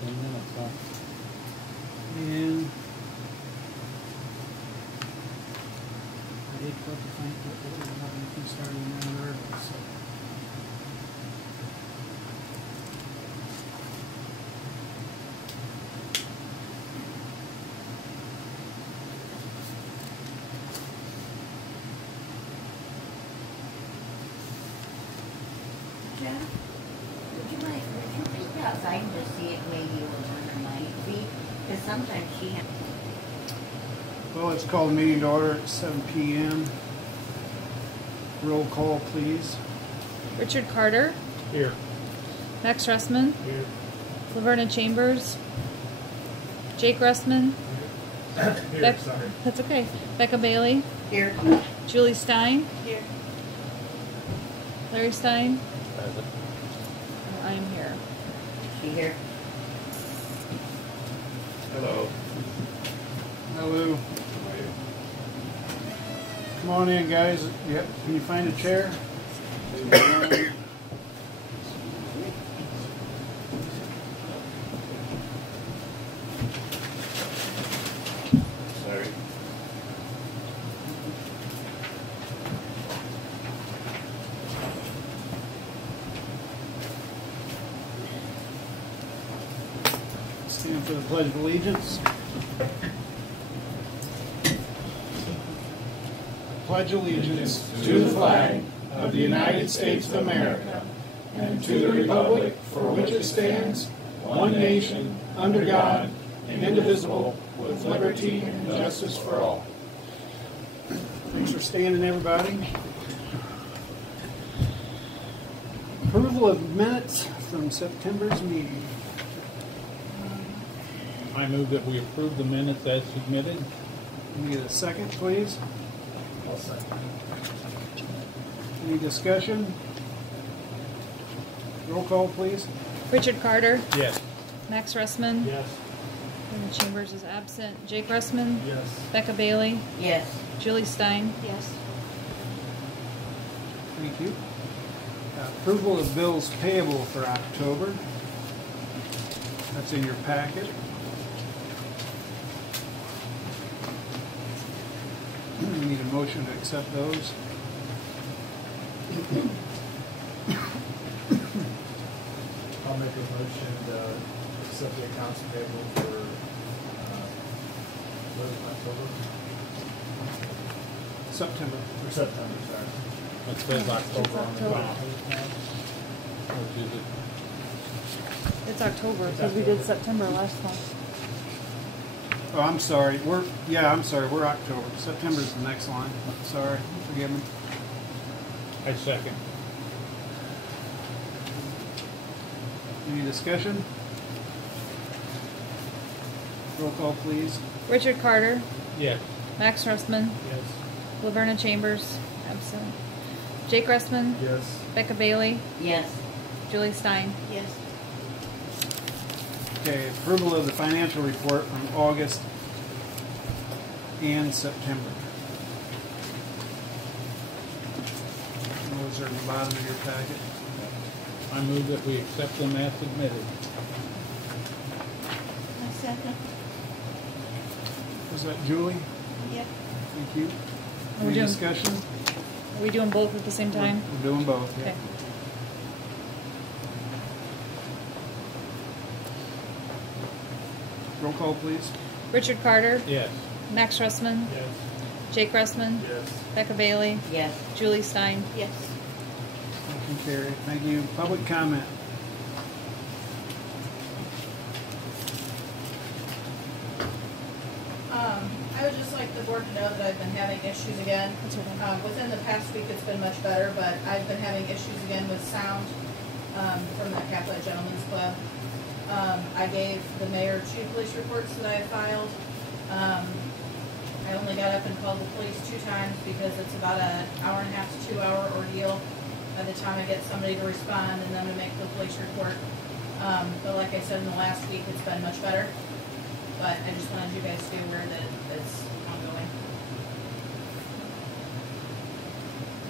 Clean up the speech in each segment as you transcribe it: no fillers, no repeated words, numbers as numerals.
10 minutes, huh? And I hate to think that we're not going to start in there early, so. Jeff, would you peek outside and just see if maybe where her might be? Because sometimes she has. Well, let's call the meeting to order at 7 p.m. Roll call, please. Richard Carter, Here. Max Russman, Here. Laverna Chambers, Jake Russman, Here, sorry. that's okay, Becca Bailey, Here. Julie Stein, Here. Larry Stein, Present. I am here. She here. Hello. Hello. Come on in, guys. Yep. Can you find a chair? Sorry. Stand for the Pledge of Allegiance. Pledge allegiance to the flag of the United States of America and to the republic for which it stands, one nation, under God, indivisible, with liberty and justice for all. Thanks for standing, everybody. Approval of minutes from September's meeting. I move that we approve the minutes as submitted. Can we get a second, please? I'll second. Any discussion? Roll call, please. Richard Carter, Yes. Max Russman, Yes. Laverna Chambers is absent, Jake Russman, Yes. Becca Bailey, Yes. Julie Stein, Yes. Thank you. Approval of bills payable for October. That's in your packet. We need a motion to accept those. I'll make a motion to accept the accounts payable for, what is it, October? September. Or September, sorry. It says October on the October. top. Which is it? it's October, because we did September last month. Oh, I'm sorry. I'm sorry. We're October. September's the next line. Sorry. Forgive me. I second. Any discussion? Roll call, please. Richard Carter, Yes. Max Russman, Yes. Laverna Chambers, absent, Jake Russman, Yes. Becca Bailey, Yes. Julie Stein. Yes. Okay, approval of the financial report from August and September. Those are at the bottom of your packet. I move that we accept them as submitted. My second. Was that Julie? Yep. Thank you. Are we Any doing- discussion? Are we doing both at the same time? We're doing both, yeah. Okay. Roll call, please. Richard Carter, Yes. Max Russman, Yes. Jake Russman, Yes. Becca Bailey, Yes. Julie Stein. Yes. Motion carried. Thank you. Public comment. I would just like the board to know that I've been having issues again. That's okay. Within the past week, it's been much better, but I've been having issues again with sound from the Catholic Gentlemen's Club. I gave the mayor 2 police reports that I filed. I only got up and called the police 2 times because it's about an hour and a half to 2 hour ordeal by the time I get somebody to respond and then to make the police report. But like I said, in the last week, it's been much better. But I just wanted you guys to be aware that it's ongoing.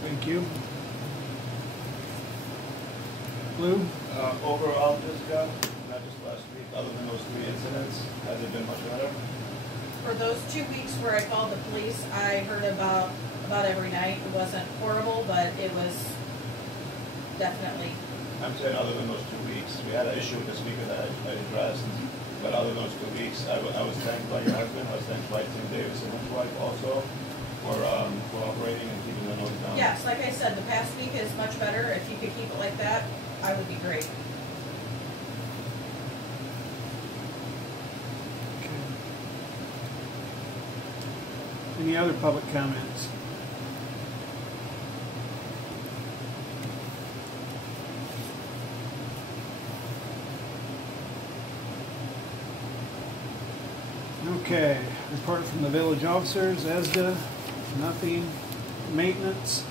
Thank you. Lou? Overall, just not just last week, other than those 2 weeks where I called the police, I heard about every night. It wasn't horrible, but it was definitely. I'm saying other than those 2 weeks, we had an issue with this week that I addressed, but other than those 2 weeks, I was thanked by your husband, I was thanked by Tim Davis and his wife also for cooperating and keeping the noise down. Yes, like I said, the past week is much better. If you could keep it like that, I would be great. Any other public comments? Okay, report from the village officers, ESDA, nothing, maintenance.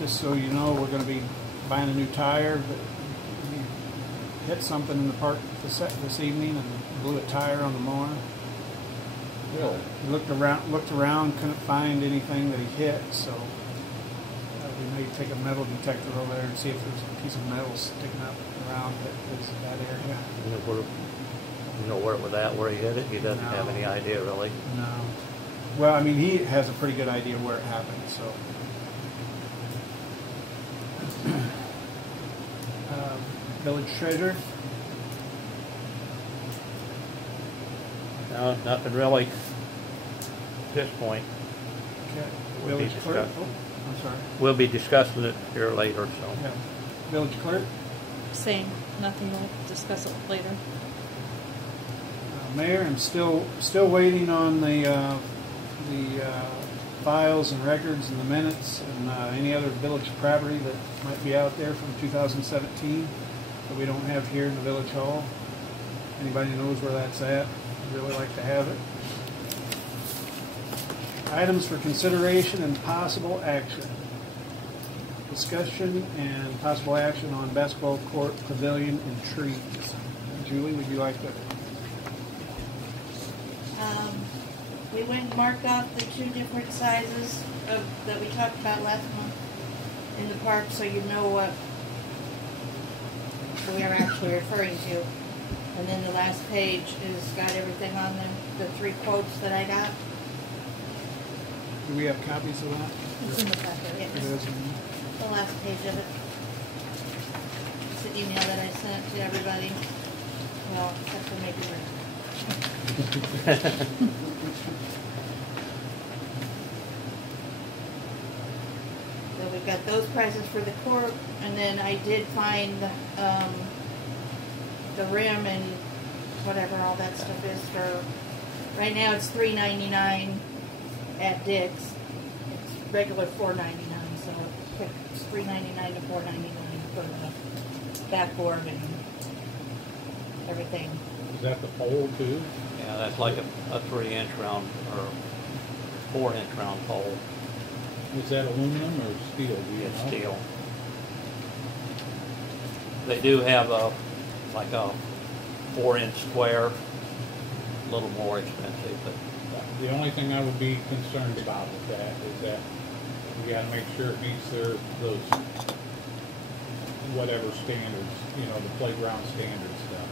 Just so you know, we're gonna be buying a new tire, but he hit something in the park this evening and blew a tire on the mower. Really? He looked around, couldn't find anything that he hit, so we may take a metal detector over there and see if there's a piece of metal sticking up around that area. You know where it was at, where he hit it? He doesn't No. have any idea, really. No. Well, I mean, he has a pretty good idea where it happened, so. Village treasurer? No, nothing really at this point. Okay. We'll be Village clerk? discussing. Oh, I'm sorry. We'll be discussing it here later, so. Yeah. Village clerk? Same, nothing, we'll discuss it later. Mayor, I'm still waiting on the files and records and the minutes and any other village property that might be out there from 2017 that we don't have here in the village hall. Anybody knows where that's at? I'd really like to have it. Items for consideration and possible action. Discussion and possible action on basketball court, pavilion, and trees. Julie, would you like to? We went and marked off the 2 different sizes that we talked about last month in the park, so you know what we are actually referring to. And then the last page has got everything on them, the 3 quotes that I got. Do we have copies of that? It's in the packet. It Yes, is. the last page of it. It's an email that I sent to everybody. Well, except for maybe Rick. So we've got those prices for the court, and then I did find the rim and whatever all that stuff is for. Right now it's $3.99 at Dick's. It's regular $4.99, so it's $3.99 to $4.99 for the backboard and everything. Is that the pole too? Yeah, that's like a 3-inch round or 4-inch round pole. Is that aluminum or steel? Do you It's know? steel. They do have like a 4-inch square, a little more expensive, but The only thing I would be concerned about with that is that we gotta make sure it meets those whatever standards, the playground standard stuff.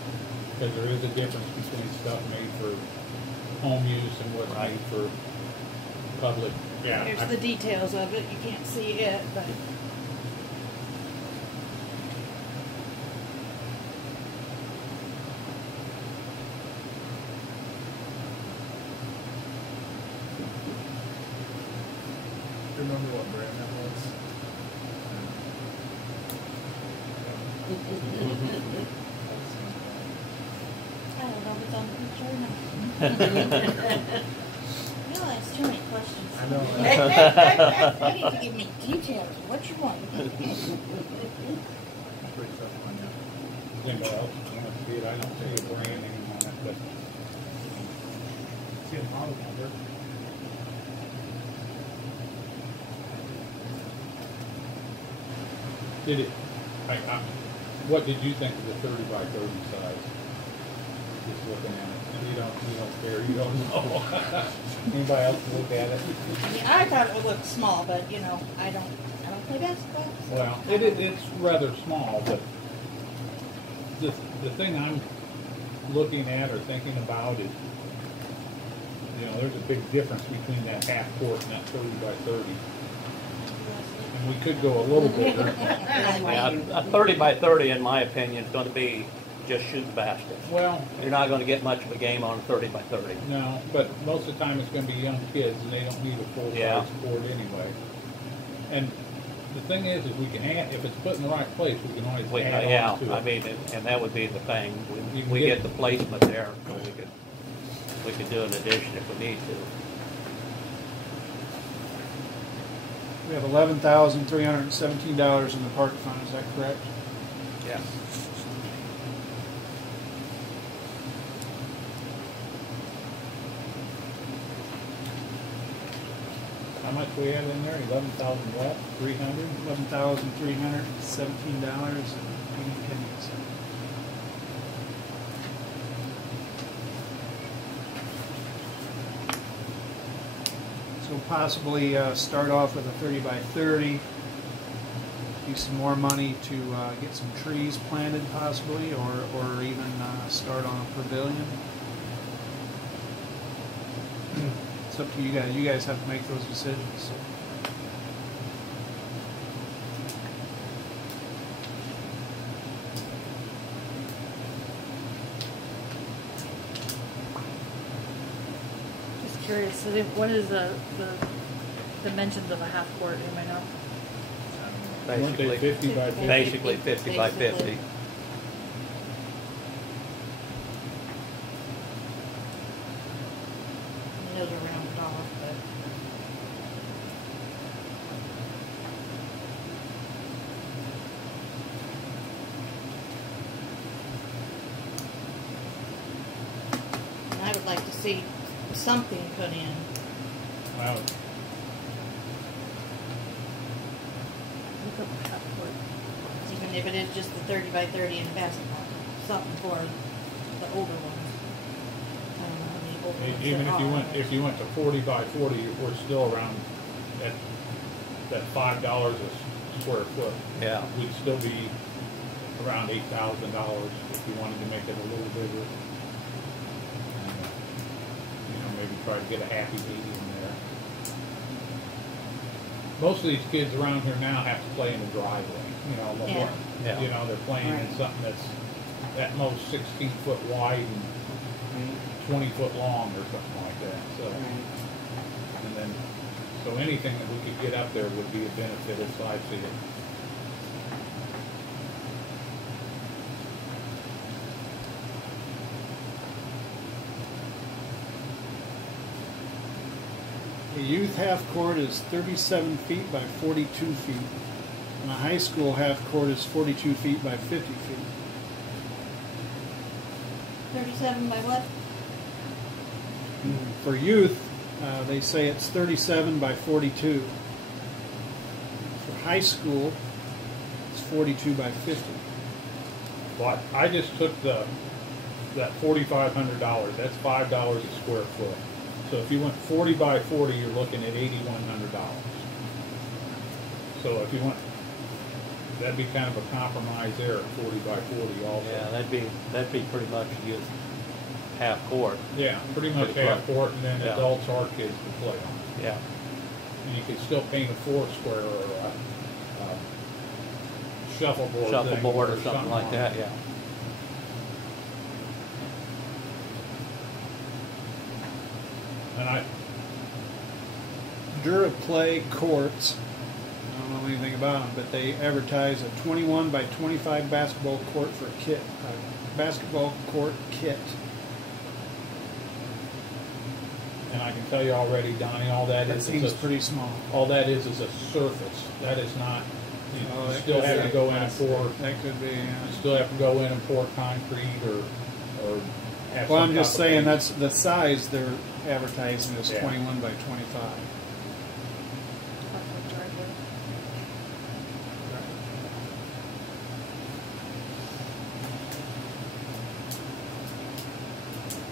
Because there is a difference between stuff made for home use and what's Right. made for public. Yeah. Here's the details of it. You can't see it, but Do you remember what brand that was? I don't know if it's on the picture or not. You ask too many questions. I know. You need to give me details. What you want? Pretty tough one, yeah. Does anybody else want to see it? I don't see a brand name on it, but See the model number? did it, what did you think of the 30 by 30 size? Just looking at it, and you don't care, you don't know. Anybody else look at it? I mean, I thought it looked small, but I don't play basketball. So Well, it's rather small, but the thing I'm looking at or thinking about is, you know, there's a big difference between that half court and that 30 by 30. And we could go a little bigger. Yeah, a 30 by 30, in my opinion, is going to be just shoot the basket. Well, You're not going to get much of a game on a 30 by 30. no, but most of the time it's going to be young kids and they don't need a full-size Yeah. court anyway. And the thing is we can add, if it's put in the right place, we can always add Yeah, on to it. I mean, and that would be the thing. You can We get- get the placement there, so we could do an addition if we need to. We have $11,317 in the park fund, is that correct? Yeah. How much we have in there? 11,000 what? 300? $11,317.80. So possibly start off with a 30 by 30. Use some more money to get some trees planted possibly, or even start on a pavilion. It's up to you guys. You guys have to make those decisions. Just curious, so what is the dimensions of a half court, anybody know? Weren't they 50 by 50? Basically 50 by 50. Those are rounded off, but and I would like to see something put in. Wow. Look up a half court. Even if it is just the 30 by 30 in basketball, something for the older ones. I don't know how many older ones Even there are. if you went to 40 by 40, we're still around at that $5 a square foot. Yeah. We'd still be around $8,000 if you wanted to make it a little bigger. And, you know, maybe try to get a happy medium there. Most of these kids around here now have to play in the driveway. You know, Yeah. Yeah. you know, they're playing in Right. something that's at most 16 foot wide and 20 foot long or something like that. So, and then, so anything that we could get up there would be a benefit as I see it. The youth half court is 37 feet by 42 feet, and a high school half court is 42 feet by 50 feet. 37 by what? For youth, they say it's 37 by 42. For high school, it's 42 by 50. But I just took that $4,500. That's $5 a square foot. So if you went 40 by 40, you're looking at $8,100. So if you went, that'd be kind of a compromise there at 40 by 40 also. Yeah, that'd be pretty much youth half court. Yeah, pretty much Pretty half close. court, and then Yeah. adults or kids can play on it. Yeah. And you could still paint a four square or a shuffleboard thing Shuffleboard or something like on that, it. yeah. And DuraPlay courts, I don't know anything about them, but they advertise a 21 by 25 basketball court for a kit, basketball court kit. And I can tell you already, Donnie, all that That is seems a, pretty small. all that is a surface. That is not. You, Oh, you that still could have be- to go in and pour. That could be. You still have to go in and pour concrete or have Well, some I'm just type of saying paint. that's the size they're advertising is Yeah. 21 by 25.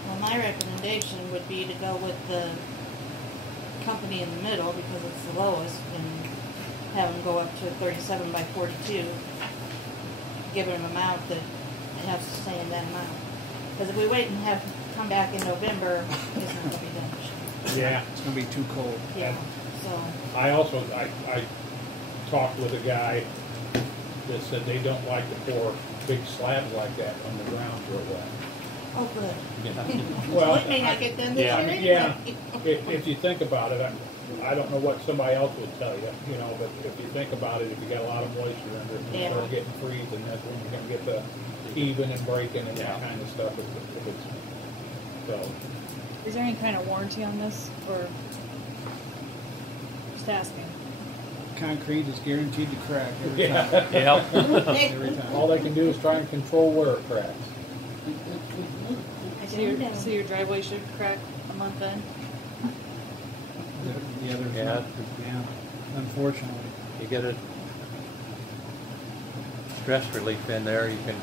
Well, my recommendation would be to go with the company in the middle because it's the lowest and have them go up to 37 by 42. Give them an amount that it has to stay in that amount. Because if we wait and have come back in November, it's not gonna be done this year. Yeah. It's gonna be too cold. Yeah, so, I also, I talked with a guy that said they don't like to pour big slabs like that on the ground real wet. oh, good. Well, It may not get done this yeah, year I mean, anyway. if you think about it, I don't know what somebody else would tell you, you know, but if you think about it, if you got a lot of moisture under it, and you Yeah. start getting freezing, that's when you're gonna get the heaving and breaking and Yeah. that kind of stuff. If it's, so, Is there any kind of warranty on this, or just asking? Concrete is guaranteed to crack every yeah. time. Yep. Every time. All they can do is try and control where it cracks. I So don't know. your driveway should crack a month in? The other, Yeah. yeah, unfortunately. You get a stress relief in there, you can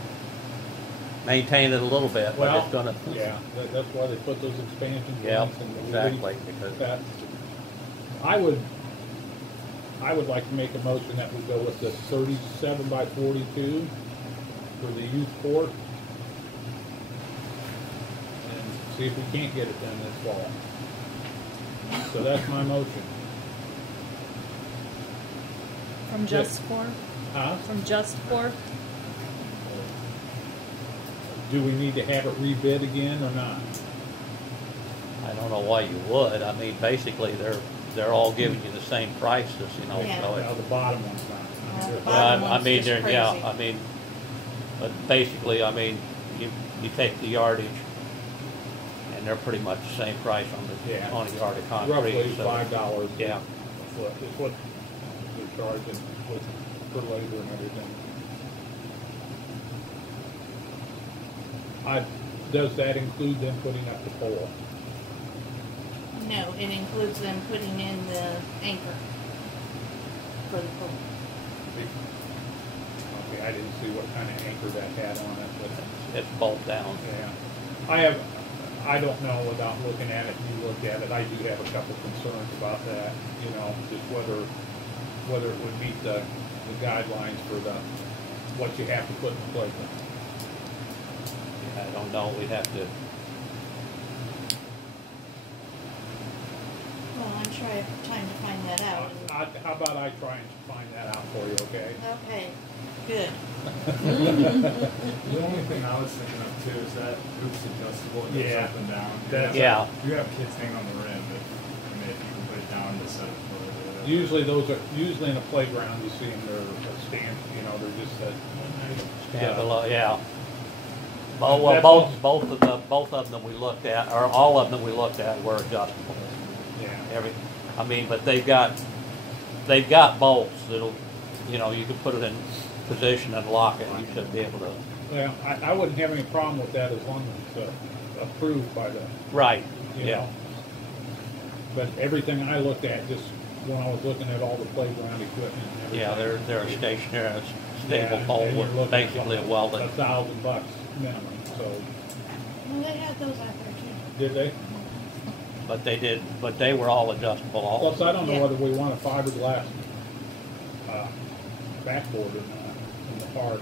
maintain it a little bit, but Well, it's gonna. yeah, that's why they put those expansion Yeah, joints in the exactly, because that. I would like to make a motion that we go with the 37 by 42 for the youth court. And see if we can't get it done this fall. So that's my motion. From Just For? Huh? From Just For? Do we need to have it rebid again or not? I don't know why you would. I mean, basically, they're all giving you the same prices, you know, Yeah. so Well, it. the bottom one's not. I mean, The they're- bottom I one's mean, just they're, yeah, crazy. I mean, but basically, I mean, you take the yardage, and they're pretty much the same price Yeah. on a yard of concrete. Roughly so- $5 Yeah. a foot is what they're charging with for labor and everything. Does that include them putting up the pole? No, it includes them putting in the anchor for the pole. Okay, I didn't see what kind of anchor that had on it, but It's bolt down. yeah. I don't know without looking at it, you look at it, I do have a couple concerns about that, you know, just whether it would meet the guidelines for what you have to put in the playground. I don't know, we'd have to, Well, I'm sure I have time to find that out. How about I try and find that out for you, okay? Okay, good. The only thing I was thinking of too is that hoop's adjustable, it goes Yeah. up and down. That's- Yeah. You have kids hang on the rim, but I mean, if you can put it down to 7 foot or whatever. Usually in a playground, you see them, they're a stand, you know, they're just that. stand below, yeah. Well, That's both of them that we looked at, or all of them that we looked at were adjustable. Yeah. I mean, but they've got bolts that'll, you know, you can put it in position and lock it, and you should be able to. Well, I wouldn't have any problem with that as long as it's approved by the, Right, you yeah. know. But everything I looked at, just when I was looking at all the playground equipment and everything. Yeah, they're a stationary, a Yeah, stable bolt and you're with looking at basically a something welded. $1,000 minimum, so, Well, they had those out there too. did they? But they were all adjustable Plus, also. I don't know Yeah. whether we want a fiberglass, backboard or not in the park.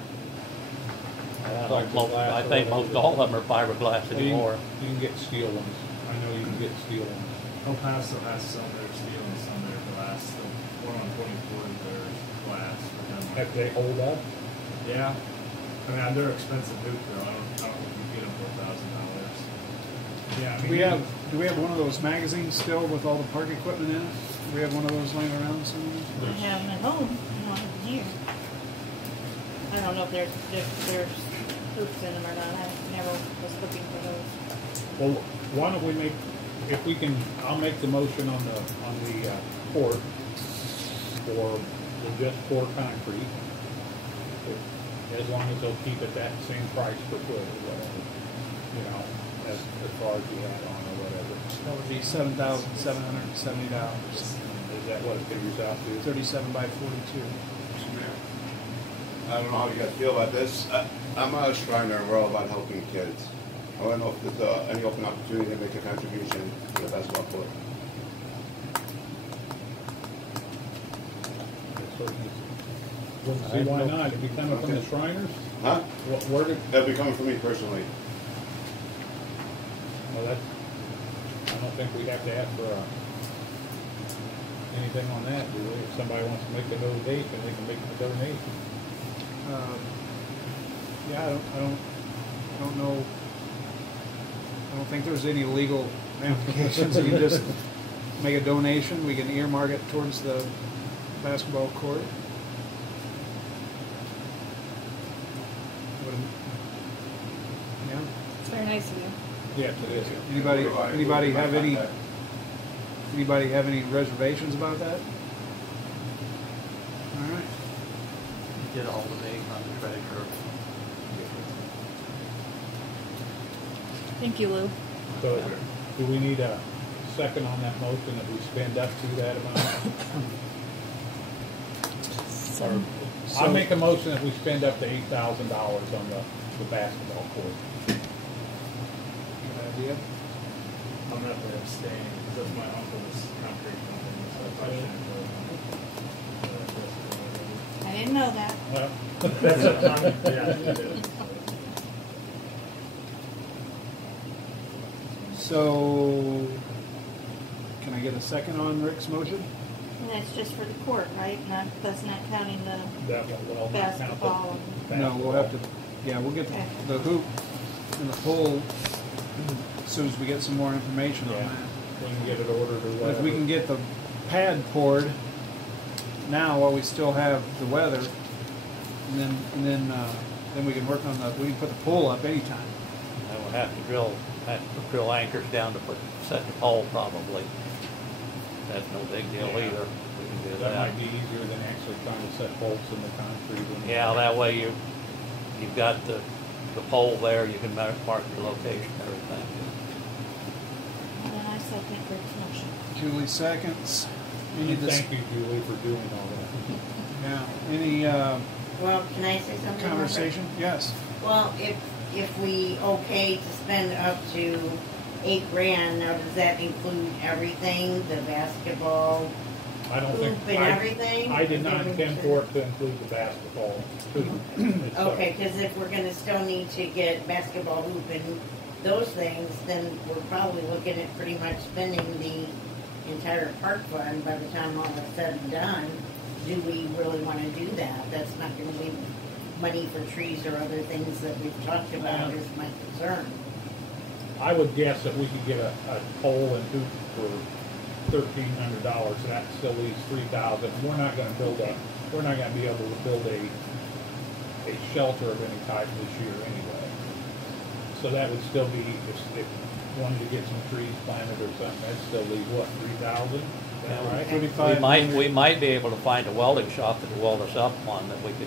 I think most all of them are fiberglass Well, anymore. You can get steel ones, I know you can get steel ones. El Paso has some that are steel and some that are glass. The one on 24, they're glass. If they hold up, Yeah. I mean, they're expensive hoop though. I don't think you can get them for $1,000. yeah, I Do mean. we have one of those magazines still with all the park equipment in it? Do we have one of those laying around somewhere? I have them at home, not here. I don't know if there's hoops in them or not. I never was looking for those. Well, why don't we make, if we can, I'll make the motion on the court for the just pour concrete. As long as they'll keep it that same price per foot or whatever, you know, as far as you had on or whatever. That would be $7,770. Is that what it figures out to? 37 by 42. I don't know how you guys feel about this. I'm a Shriner and we're all about helping kids. I want to know if there's any open opportunity to make a contribution to the basketball court. Wouldn't see why not, it'd be coming from the Shriners? Huh? Where did, That'd be coming from me personally. Well, that's, I don't think we have to ask for anything on that, do we? If somebody wants to make a donation, they can make the donation. Yeah, I don't know. I don't think there's any legal ramifications. You can just make a donation. We can earmark it towards the basketball court. Yeah. It's very nice of you. Yes, it is. Anybody have any reservations about that? All right. Get all the names on the treasurer. Thank you, Lou. So, do we need a second on that motion that we spend up to that amount? Or, I'll make a motion that we spend up to $8,000 on the basketball court. Good idea. I'm gonna have to abstain, because that's my uncle's concrete company, so I shouldn't. I didn't know that. Well, That's a, yeah, it is. So, can I get a second on Rick's motion? And that's just for the court, right? That's not counting the that will not count the basketball. No, we'll have to, yeah, we'll get the hoop and the pole as soon as we get some more information on Yeah. that. We can get it ordered or But whatever. if we can get the pad poured now while we still have the weather, and then we can work on we can put the pole up anytime. And we'll have to drill anchors down to set the pole probably. That's no big deal Yeah. either. We can do That that. might be easier than actually trying to set bolts in the concrete. Yeah, that way you've got the pole there, you can mark your location and everything. And then I second Rick's motion. Julie seconds. Any And thank you, Julie, for doing all that. yeah. Any Well, can I say something? more? conversation? Yes. Well, if we okay to spend up to $8,000, now does that include everything, the basketball, I don't hoop think, and everything? I did not Did we intend consider- for it to include the basketball hoop itself. Okay, because if we're gonna still need to get basketball hoop and those things, then we're probably looking at pretty much spending the entire park fund by the time all is said and done. Do we really want to do that? That's not gonna leave money for trees or other things that we've talked about is my concern. I would guess that we could get a pole and hoop for $1,300, and that still leaves $3,000. We're not gonna be able to build a shelter of any type this year anyway. So that would still be, if you wanted to get some trees planted or something, that'd still leave what, 3,000? Is that right? 35. We might be able to find a welding shop that will weld us up one that we could,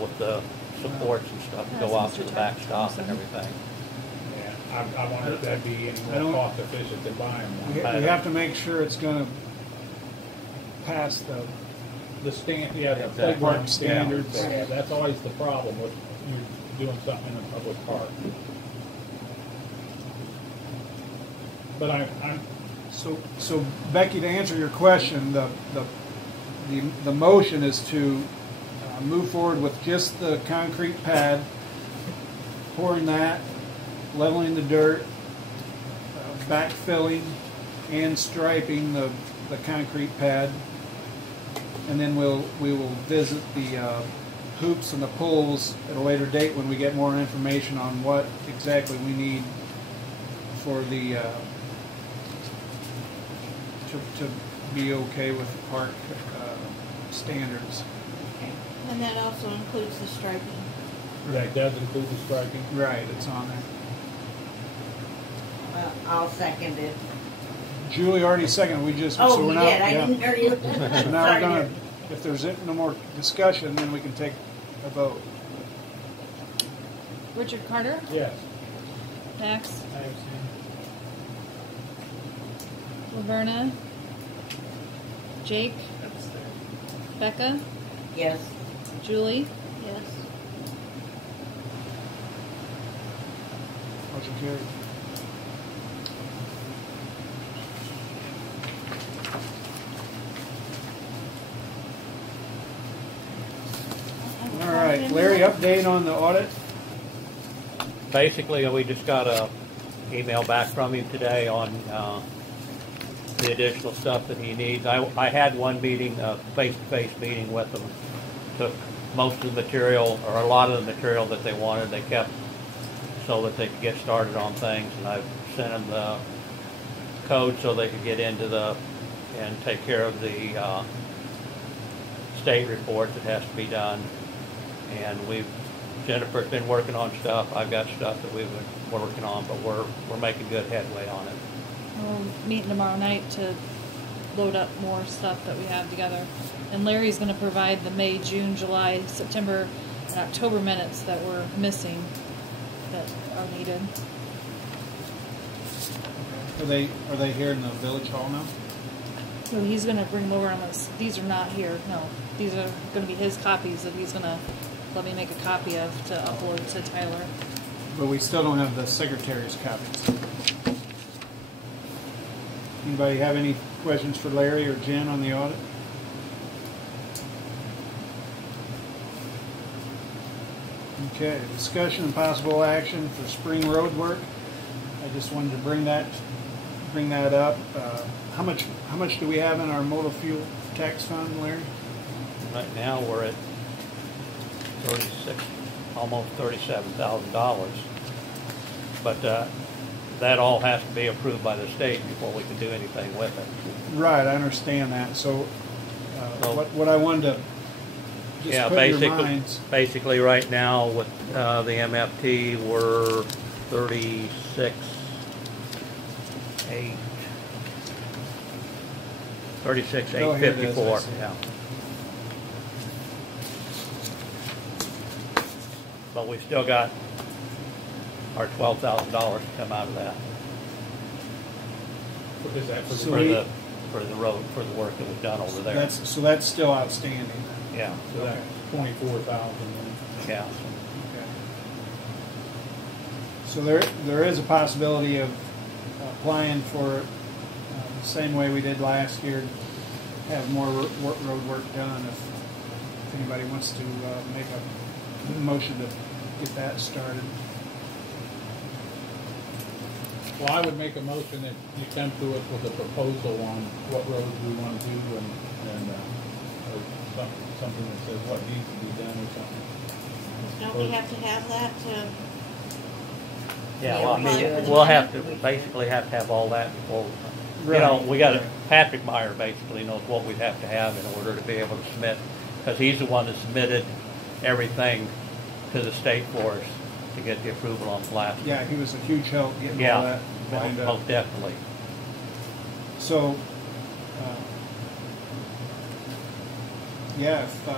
with the supports and stuff, go out to the backstop and everything. Yeah, I wonder if that'd be any I don't- more cost efficient than buying We one. have to make sure it's going to pass the. The yeah, the Exactly. playground Standards. standards, yeah, that's always the problem with you doing something in a public park. But I'm, So Becky, to answer your question, the motion is to move forward with just the concrete pad, pouring that, leveling the dirt, backfilling, and striping the concrete pad, and then we will visit the hoops and the poles at a later date when we get more information on what exactly we need for the to be okay with park standards. And that also includes the striping. that does include the striping. Right, it's on there. I'll second it. Julie already seconded. We just Oh, so you we're did, not. I Yeah. didn't hear you. So now we're gonna. If there's no more discussion, then we can take a vote. Richard Carter, Yes. Max, Laverna, Jake, Becca, Yes. Julie, Yes. Motion carried. All right, Larry, update on the audit. basically, we just got a email back from him today on the additional stuff that he needs. I had one meeting, a face-to-face meeting with him. Took most of the material, or a lot of the material that they wanted, they kept so that they could get started on things, and I've sent them the code so they could get into and take care of the state report that has to be done. And Jennifer's been working on stuff. I've got stuff that we've been working on, but we're making good headway on it. We're meeting tomorrow night to load up more stuff that we have together. And Larry's going to provide the May, June, July, September, and October minutes that we're missing that are needed. Are they here in the village hall now? So he's going to bring them over on this. These are not here. No, these are going to be his copies that he's going to let me make a copy of to upload to Tyler. But we still don't have the secretary's copies. Anybody have any questions for Larry or Jen on the audit? Okay, discussion and possible action for spring road work. I just wanted to bring that up. How much do we have in our motor fuel tax fund, Larry? Right now we're at 36, almost $37,000. But that all has to be approved by the state before we can do anything with it. Right, I understand that. So, what I wanted to just put in your minds. Basically, right now with the MFT, we're 36,854. Yeah. But we still got our $12,000 to come out of that. Is that for the road, for the work that was done over there? That's still outstanding. Yeah. So that's 24,000. Yeah. Okay. So there is a possibility of applying for the same way we did last year, have more road work done. If anybody wants to make a motion to get that started. Well, I would make a motion that you come to us with a proposal on what roads we want to do and or something that says what needs to be done or something. Don't we have to have that to? Yeah, well, I mean, we'll have to basically have all that before. You know, we got Patrick Meyer basically knows what we'd have to have in order to be able to submit, because he's the one that submitted everything to the state for us to get the approval on the last. Yeah, he was a huge help getting all that lined up. Most definitely. So, yeah, if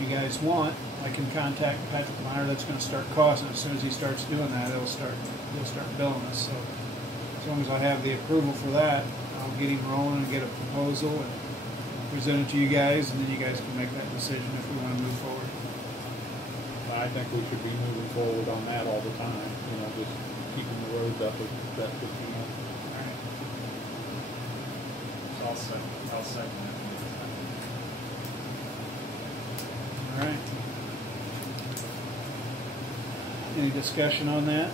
you guys want, I can contact Patrick Meyer. That's going to start costing. As soon as he starts doing that, he'll start billing us. So, as long as I have the approval for that, I'll get him rolling and get a proposal and present it to you guys, and then you guys can make that decision if we want to move forward. I think we should be moving forward on that all the time. You know, just keeping the roads up as best as we can. I'll second that. All right. Any discussion on that?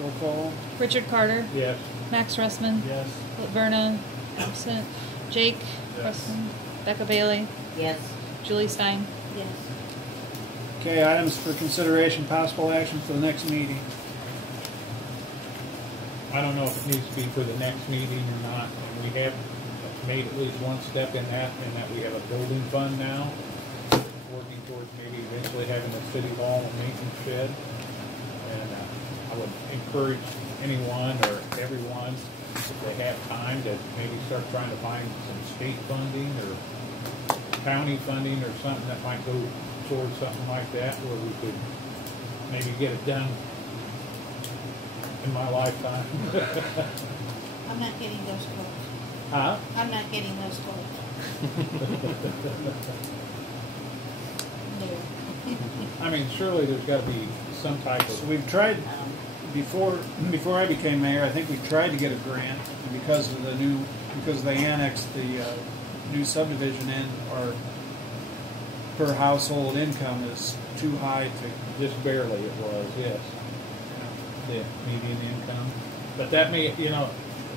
Roll call. Richard Carter. Yes. Max Russman. Yes. Verna, absent. Jake Yes. Russman. Becca Bailey. Yes. Julie Stein. Yes. Okay, items for consideration, possible action for the next meeting. I don't know if it needs to be for the next meeting or not. We have made at least one step in that we have a building fund now, working towards maybe eventually having a city hall and maintenance shed. And I would encourage anyone or everyone, if they have time, to maybe start trying to find some state funding or county funding or something that might go towards something like that, where we could maybe get it done in my lifetime. I'm not getting those quotes. Huh? I'm not getting those quotes. No. I mean, surely there's got to be some type So of. we've tried, before I became mayor, I think we tried to get a grant, and because they annexed the new subdivision in, our per household income is too high to. Just barely it was, yes. The median income. But that may, you know,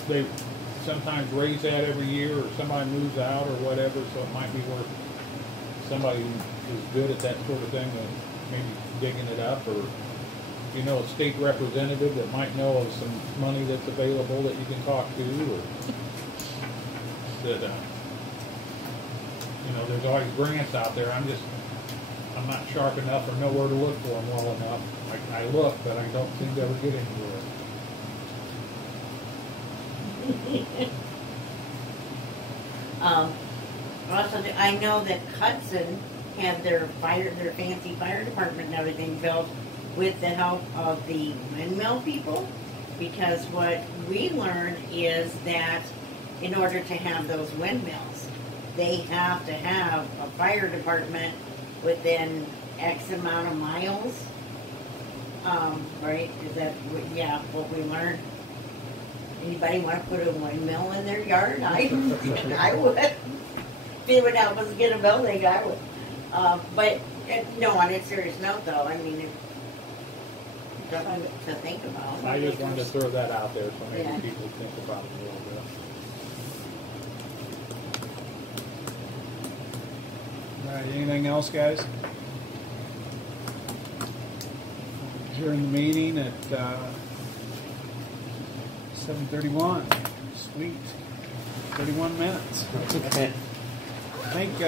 they sometimes raise that every year, or somebody moves out or whatever, so it might be worth somebody who's good at that sort of thing, maybe digging it up, or you know, a state representative that might know of some money that's available that you can talk to, or that, you know, there's always grants out there. I'm not sharp enough or know where to look for them well enough. I look, but I don't seem to ever get anywhere. Also, I know that Hudson had their fancy fire department and everything built with the help of the windmill people, because what we learned is that in order to have those windmills, they have to have a fire department within X amount of miles. Right? Is that what we learned? Anybody want to put a windmill in their yard? I would. If it would help us get a building, I would. But no, on a serious note, though, I mean, it's something to think about. I just wanted to throw that out there so maybe Yeah. people think about it a little bit. All right, anything else, guys? During the meeting at 7:31. Sweet. 31 minutes. Okay. I think